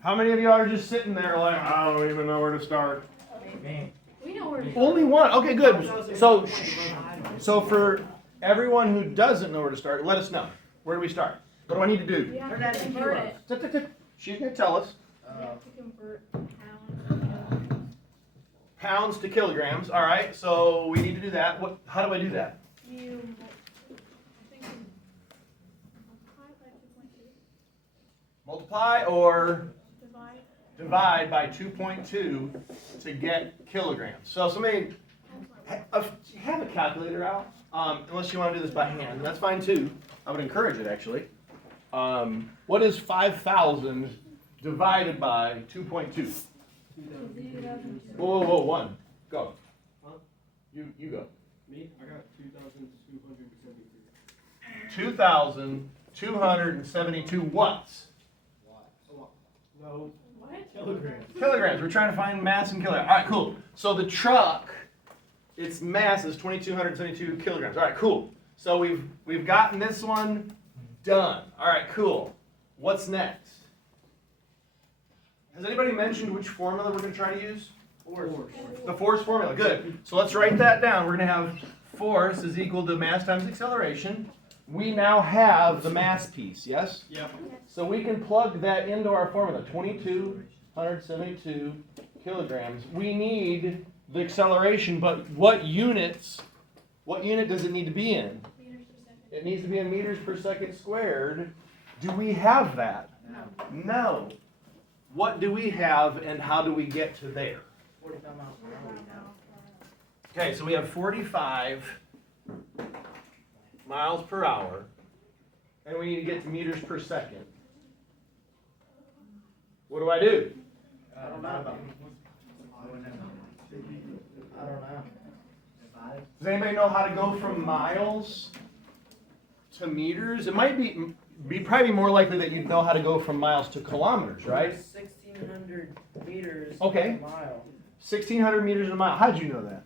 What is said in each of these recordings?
How many of you are just sitting there like, I don't even know where to start? We know where to Only one. Okay, good. So for everyone who doesn't know where to start, let us know. Where do we start? What do I need to do? We have to convert it. She's going to tell us. We have to convert Pounds to kilograms. All right, so we need to do that. How do I do that? You, I think you multiply by 2.2. Multiply or Divide. divide by 2.2 to get kilograms. So somebody have a calculator out, unless you want to do this by hand. That's fine too. I would encourage it actually. What is 5,000 divided by 2.2? Whoa, one. Go. Huh? You go. Me? I got 2,272. 2,272 watts. No. What? Kilograms. Kilograms. We're trying to find mass in kilograms. All right, cool. So the truck, its mass is 2,272 kilograms. All right, cool. So we've gotten this one done. All right, cool. What's next? Has anybody mentioned which formula we're going to try to use? Force. The force formula. Good. So let's write that down. We're going to have force is equal to mass times acceleration. We now have the mass piece, yes? Yep. So we can plug that into our formula. 2,272 kilograms. We need the acceleration, but what unit does it need to be in? Meters per second. It needs to be in meters per second squared. Do we have that? No. What do we have and how do we get to there? 45 miles per hour. Okay, so we have 45 miles per hour, and we need to get to meters per second. What do I do? I don't know. Does anybody know how to go from miles to meters? It might be probably more likely that you'd know how to go from miles to kilometers, right? 1,600 meters Okay. a mile. 1,600 meters a mile. How'd you know that?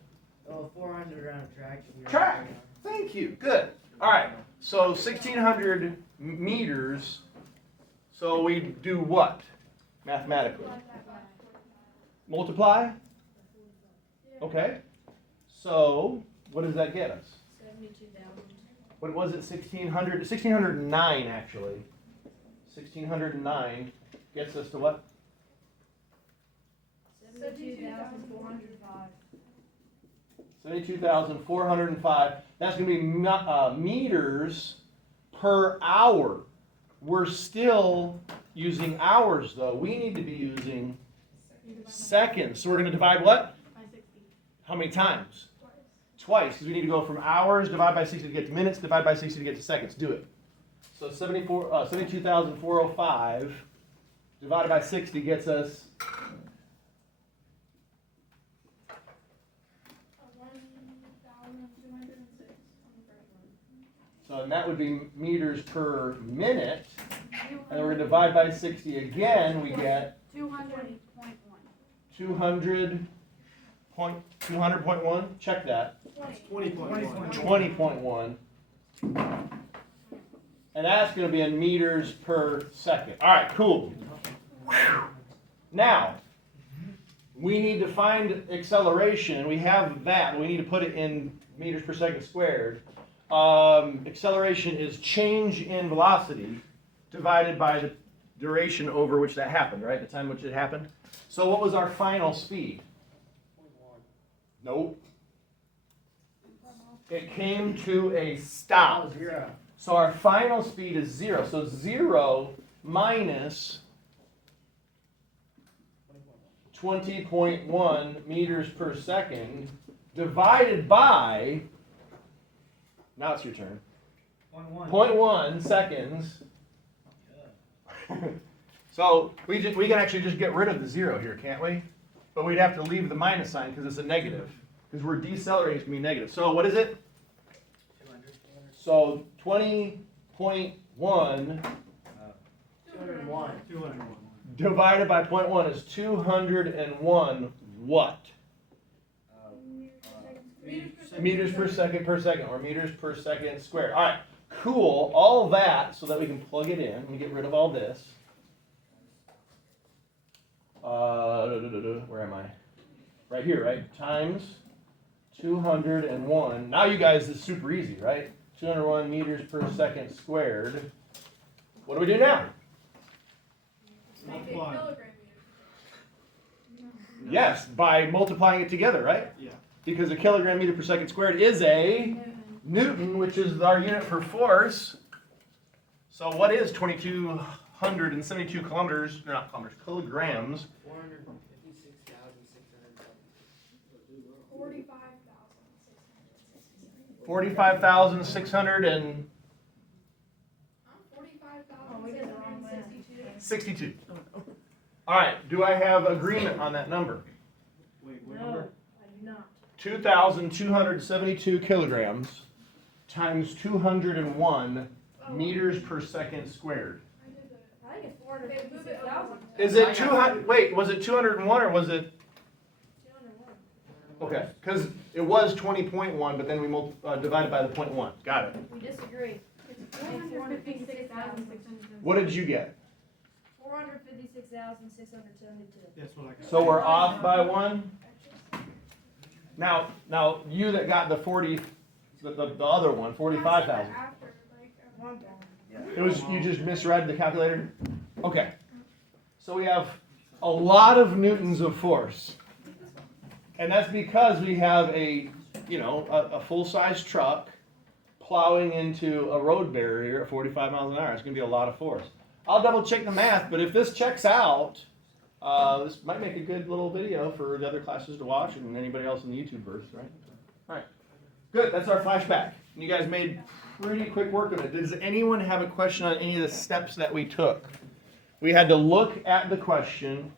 Oh, 400 around a track. Track. Thank you. Good. All right. So 1,600 meters. So we do what mathematically? Multiply? Okay. So what does that get us? 72,000. What was it? 1,600? 1,609 actually. 1,609 gets us to what? 72,405. 72,405. That's going to be meters per hour. We're still using hours, though. We need to be using seconds. So we're going to divide what? By 60. How many times? Twice, because we need to go from hours, divide by 60 to get to minutes, divide by 60 to get to seconds. Do it. So 72,405 divided by 60 gets us 1,206. So and that would be meters per minute. And then we're going to divide by 60 again. We get 200.1. 200.1. Check that. 20.1. 20.1. And that's going to be in meters per second. All right, cool. Now, we need to find acceleration. We have that. We need to put it in meters per second squared. Acceleration is change in velocity divided by the duration over which that happened, right? The time which it happened. So what was our final speed? Nope. It came to a stop. Oh, 0. So our final speed is 0. So 0 minus 20.1 meters per second divided by, now it's your turn, 0.1 seconds. So we can actually just get rid of the 0 here, can't we? But we'd have to leave the minus sign because it's a negative. Because we're decelerating, it's going to be negative. So what is it? 200. So 20.1 201. divided by 0.1 is 201 what? Meters per second. Meters per second, or meters per second squared. All right, Cool, all that so that we can plug it in and get rid of all this. Where am I? Right here, right? Times 201. Now you guys, this is super easy, right? 201 meters per second squared. What do we do now? Make it Multiply. kilogram meters. Yes, by multiplying it together, right? Yeah. Because a kilogram meter per second squared is a Newton, which is our unit for force. So what is 2,272 kilometers, or not kilometers, kilograms? 456,667. 45,600 and 45,662. 62. All right, do I have agreement on that number? Wait, what No, number? I do not. 2,272 kilograms times 201 meters per second squared. I think it's 456,000. Is it 200, wait, was it 201 or was it, 201. okay, because it was 20.1, but then we divided by the 0.1. Got it. We disagree. It's 456,672. What did you get? 456,672. That's what I got. So we're off by one? Now, you that got the 40, the other one, 45,000. It was, you just misread the calculator? Okay. So we have a lot of newtons of force. And that's because we have a full-size truck plowing into a road barrier at 45 miles an hour. It's going to be a lot of force. I'll double check the math, but if this checks out, this might make a good little video for the other classes to watch and anybody else in the YouTube verse, right? All right. Good, that's our flashback. You guys made pretty quick work of it. Does anyone have a question on any of the steps that we took? We had to look at the question.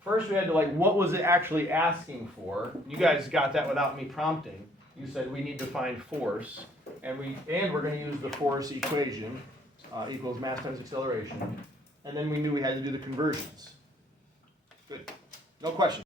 First, we had to what was it actually asking for? You guys got that without me prompting. You said we need to find force, and we're going to use the force equation equals mass times acceleration. And then we knew we had to do the conversions. Good. No question.